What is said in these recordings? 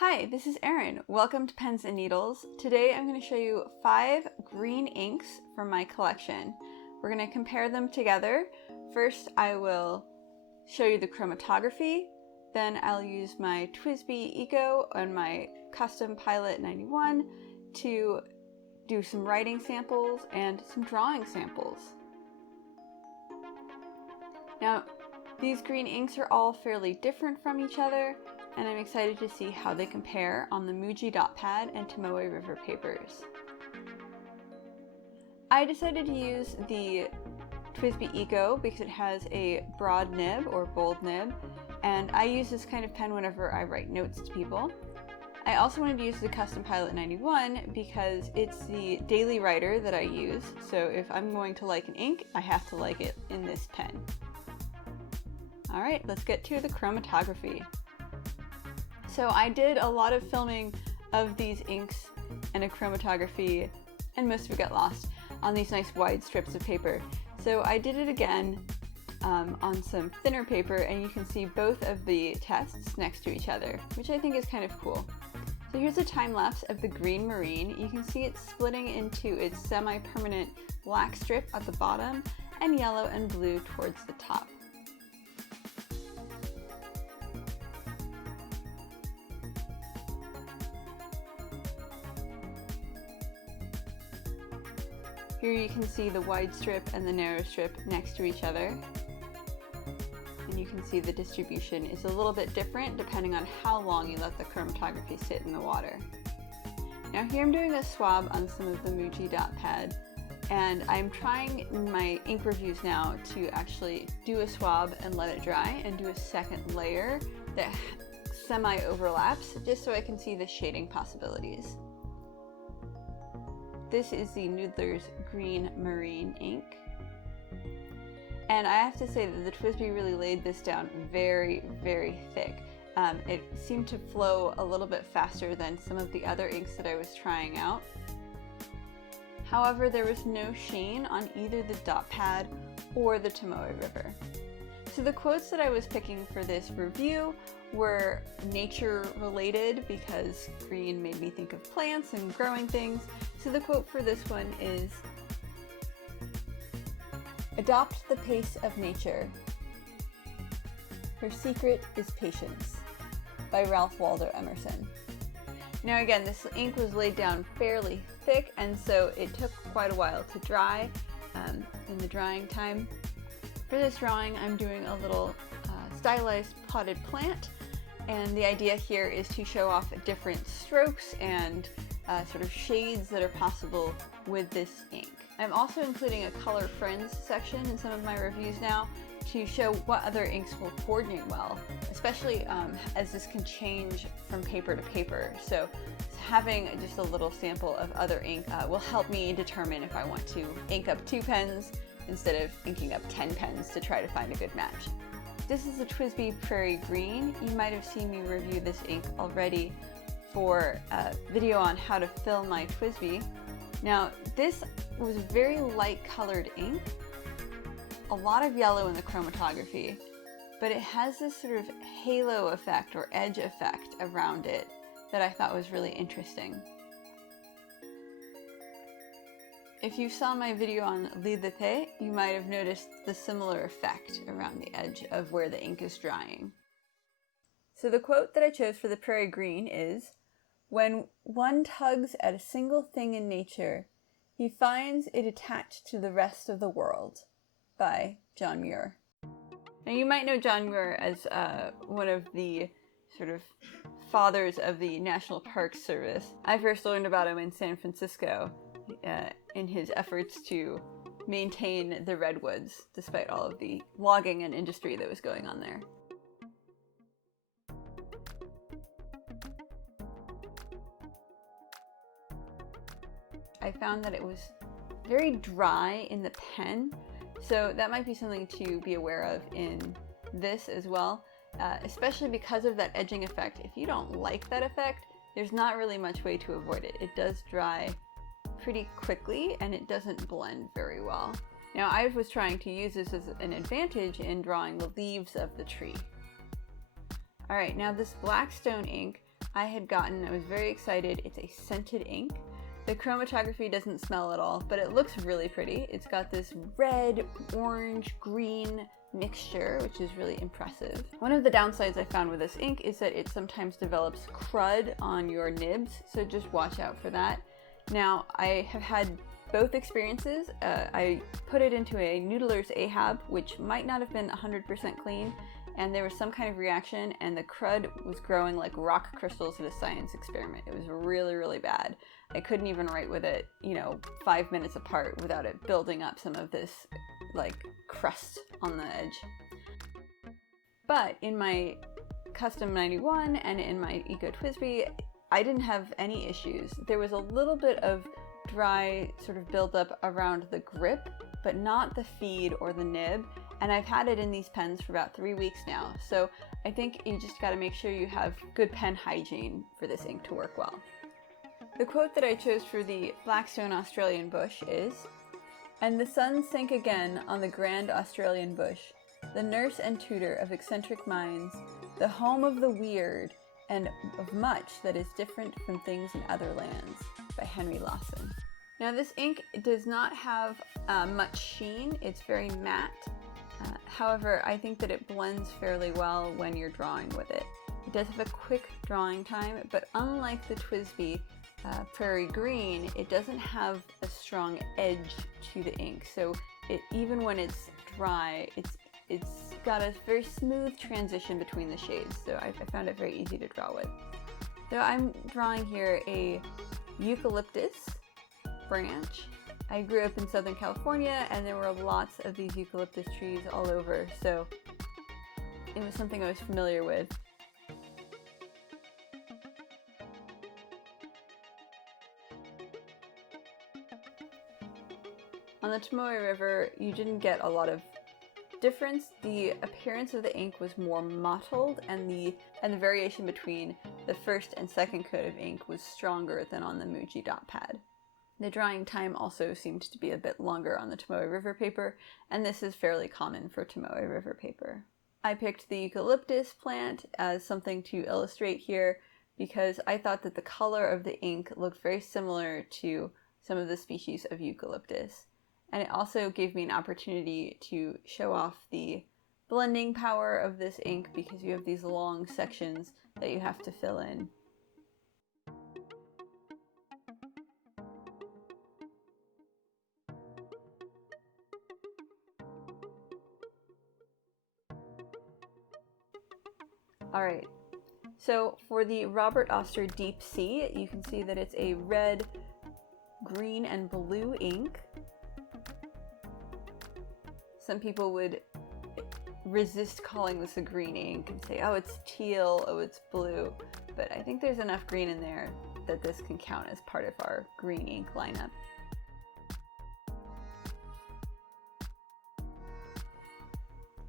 Hi, this is Erin. Welcome to Pens and Needles. Today I'm going to show you 5 green inks from my collection. We're going to compare them together. First I will show you the chromatography, then I'll use my TWSBI Eco and my custom Pilot 91 to do some writing samples and some drawing samples. Now, these green inks are all fairly different from each other, and I'm excited to see how they compare on the Muji dot pad and Tomoe River papers. I decided to use the TWSBI Eco because it has a broad nib or bold nib, and I use this kind of pen whenever I write notes to people. I also wanted to use the custom Pilot 91 because it's the daily writer that I use, so if I'm going to like an ink, I have to like it in this pen. Alright, let's get to the chromatography. So I did a lot of filming of these inks and a chromatography, and most of it got lost on these nice wide strips of paper. So I did it again on some thinner paper, and you can see both of the tests next to each other, which I think is kind of cool. So here's a time lapse of the green marine. You can see it splitting into its semi-permanent black strip at the bottom and yellow and blue towards the top. Here you can see the wide strip and the narrow strip next to each other. And you can see the distribution is a little bit different depending on how long you let the chromatography sit in the water. Now here I'm doing a swab on some of the Muji dot pad, and I'm trying in my ink reviews now to actually do a swab and let it dry and do a second layer that semi-overlaps just so I can see the shading possibilities. This is the Noodler's Green Marine ink. And I have to say that the TWSBI really laid this down very, very thick. It seemed to flow a little bit faster than some of the other inks that I was trying out. However, there was no sheen on either the dot pad or the Tomoe River. So the quotes that I was picking for this review were nature related because green made me think of plants and growing things. So the quote for this one is, "Adopt the pace of nature. Her secret is patience," by Ralph Waldo Emerson. Now again, this ink was laid down fairly thick, and so it took quite a while to dry in the drying time. For this drawing, I'm doing a little stylized potted plant, and the idea here is to show off different strokes and sort of shades that are possible with this ink. I'm also including a color friends section in some of my reviews now to show what other inks will coordinate well, especially as this can change from paper to paper. So having just a little sample of other ink will help me determine if I want to ink up 2 pens instead of inking up 10 pens to try to find a good match. This is the TWSBI Prairie Green. You might have seen me review this ink already for a video on how to fill my TWSBI. Now, this was a very light colored ink, a lot of yellow in the chromatography, but it has this sort of halo effect or edge effect around it that I thought was really interesting. If you saw my video on l'huile de thé, you might have noticed the similar effect around the edge of where the ink is drying. So the quote that I chose for the Prairie Green is, "When one tugs at a single thing in nature, he finds it attached to the rest of the world," by John Muir. Now you might know John Muir as one of the sort of fathers of the National Park Service. I first learned about him in San Francisco in his efforts to maintain the redwoods despite all of the logging and industry that was going on there. I found that it was very dry in the pen, so that might be something to be aware of in this as well, especially because of that edging effect. If you don't like that effect, there's not really much way to avoid it. It does dry pretty quickly and it doesn't blend very well. Now I was trying to use this as an advantage in drawing the leaves of the tree. Alright, now this Blackstone ink I was very excited. It's a scented ink. The chromatography doesn't smell at all, but it looks really pretty. It's got this red, orange, green mixture, which is really impressive. One of the downsides I found with this ink is that it sometimes develops crud on your nibs, so just watch out for that. Now, I have had both experiences. I put it into a Noodler's Ahab, which might not have been 100% clean, and there was some kind of reaction, and the crud was growing like rock crystals at a science experiment. It was really, really bad. I couldn't even write with it, 5 minutes apart without it building up some of this like crust on the edge. But in my Custom 91 and in my TWSBI, I didn't have any issues. There was a little bit of dry sort of buildup around the grip, but not the feed or the nib. And I've had it in these pens for about 3 weeks now. So I think you just got to make sure you have good pen hygiene for this ink to work well. The quote that I chose for the Blackstone Australian bush is, "And the sun sank again on the grand Australian bush, the nurse and tutor of eccentric minds, the home of the weird, and of much that is different from things in other lands," by Henry Lawson. Now this ink does not have much sheen. It's very matte. However, I think that it blends fairly well when you're drawing with it. It does have a quick drawing time, but unlike the TWSBI Prairie Green, it doesn't have a strong edge to the ink. So even when it's dry, it's got a very smooth transition between the shades. So I found it very easy to draw with. So I'm drawing here a eucalyptus branch. I grew up in Southern California and there were lots of these eucalyptus trees all over, so it was something I was familiar with. On the Tomoe River, you didn't get a lot of difference. The appearance of the ink was more mottled, and the variation between the first and second coat of ink was stronger than on the Muji dot pad. The drying time also seemed to be a bit longer on the Tomoe River paper, and this is fairly common for Tomoe River paper. I picked the eucalyptus plant as something to illustrate here because I thought that the color of the ink looked very similar to some of the species of eucalyptus. And it also gave me an opportunity to show off the blending power of this ink because you have these long sections that you have to fill in. Alright, so for the Robert Oster Deep Sea, you can see that it's a red, green, and blue ink. Some people would resist calling this a green ink and say, oh, it's teal, oh, it's blue. But I think there's enough green in there that this can count as part of our green ink lineup.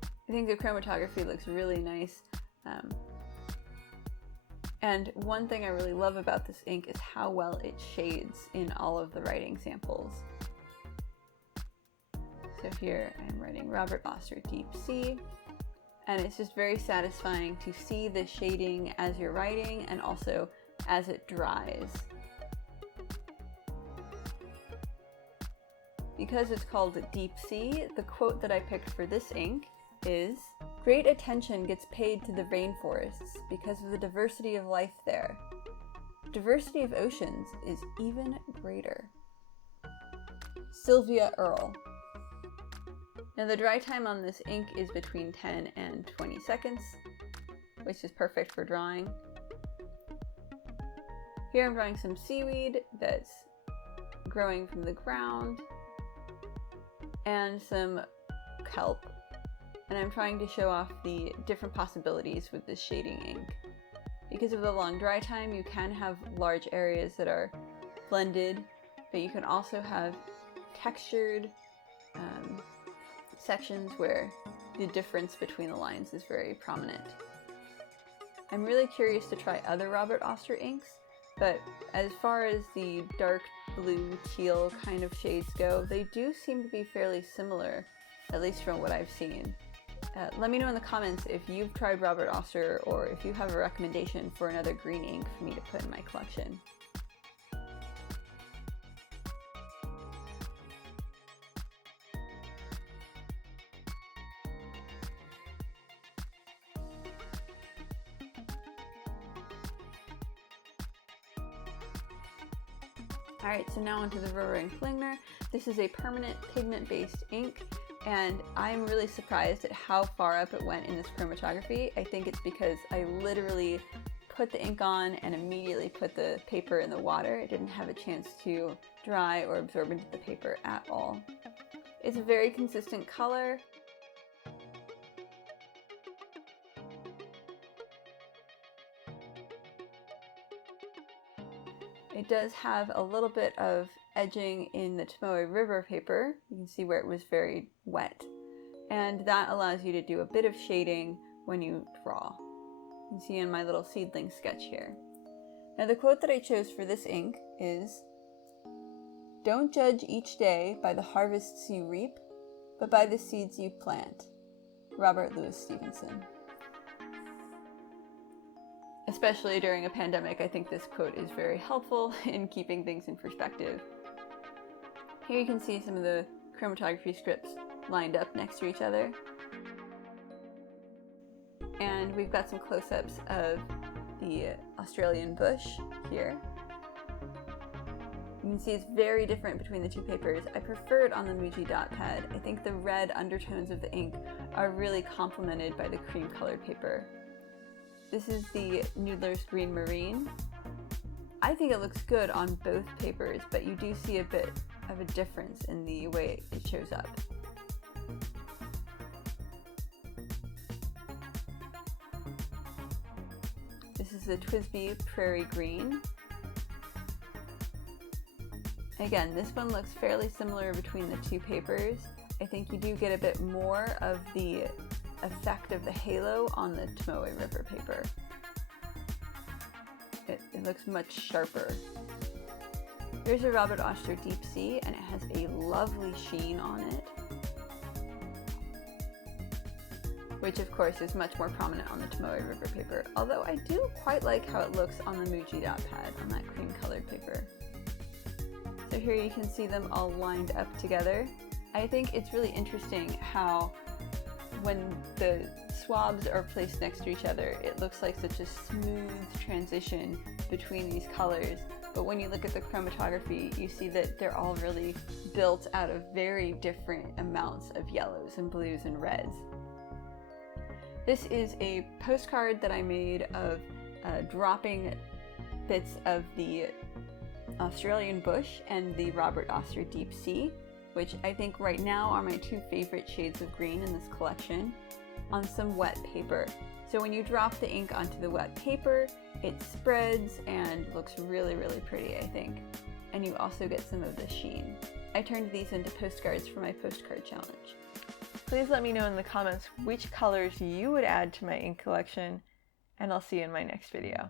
I think the chromatography looks really nice. And one thing I really love about this ink is how well it shades in all of the writing samples. So here I'm writing Robert Oster Deep Sea, and it's just very satisfying to see the shading as you're writing and also as it dries. Because it's called Deep Sea, the quote that I picked for this ink is, "Great attention gets paid to the rainforests because of the diversity of life there. Diversity of oceans is even greater." Sylvia Earle. Now the dry time on this ink is between 10 and 20 seconds, which is perfect for drawing. Here I'm drawing some seaweed that's growing from the ground and some kelp. And I'm trying to show off the different possibilities with this shading ink. Because of the long dry time, you can have large areas that are blended, but you can also have textured sections where the difference between the lines is very prominent. I'm really curious to try other Robert Oster inks, but as far as the dark blue teal kind of shades go, they do seem to be fairly similar, at least from what I've seen. Let me know in the comments if you've tried Robert Oster or if you have a recommendation for another green ink for me to put in my collection. Alright, so now onto the Rohrer and Klingner. This is a permanent pigment-based ink, and I'm really surprised at how far up it went in this chromatography. I think it's because I literally put the ink on and immediately put the paper in the water. It didn't have a chance to dry or absorb into the paper at all. It's a very consistent color. It does have a little bit of edging in the Tomoe River paper. You can see where it was very wet. And that allows you to do a bit of shading when you draw. You can see in my little seedling sketch here. Now the quote that I chose for this ink is, "Don't judge each day by the harvests you reap, but by the seeds you plant." Robert Louis Stevenson. Especially during a pandemic, I think this quote is very helpful in keeping things in perspective. Here you can see some of the chromatography scripts lined up next to each other. And we've got some close-ups of the Australian bush here. You can see it's very different between the two papers. I prefer it on the Muji dot pad. I think the red undertones of the ink are really complemented by the cream-colored paper. This is the Noodler's Green Marine. I think it looks good on both papers, but you do see a bit of a difference in the way it shows up. This is the TWSBI Prairie Green. Again, this one looks fairly similar between the two papers. I think you do get a bit more of the effect of the halo on the Tomoe River paper. It looks much sharper. Here's a Robert Oster Deepsea, and it has a lovely sheen on it, which of course is much more prominent on the Tomoe River paper, although I do quite like how it looks on the Muji dot pad on that cream colored paper. So here you can see them all lined up together. I think it's really interesting how when the swabs are placed next to each other, it looks like such a smooth transition between these colors. But when you look at the chromatography, you see that they're all really built out of very different amounts of yellows and blues and reds. This is a postcard that I made of dropping bits of the Australian bush and the Robert Oster Deepsea, which I think right now are my two favorite shades of green in this collection, on some wet paper. So when you drop the ink onto the wet paper, it spreads and looks really, really pretty, I think. And you also get some of the sheen. I turned these into postcards for my postcard challenge. Please let me know in the comments which colors you would add to my ink collection, and I'll see you in my next video.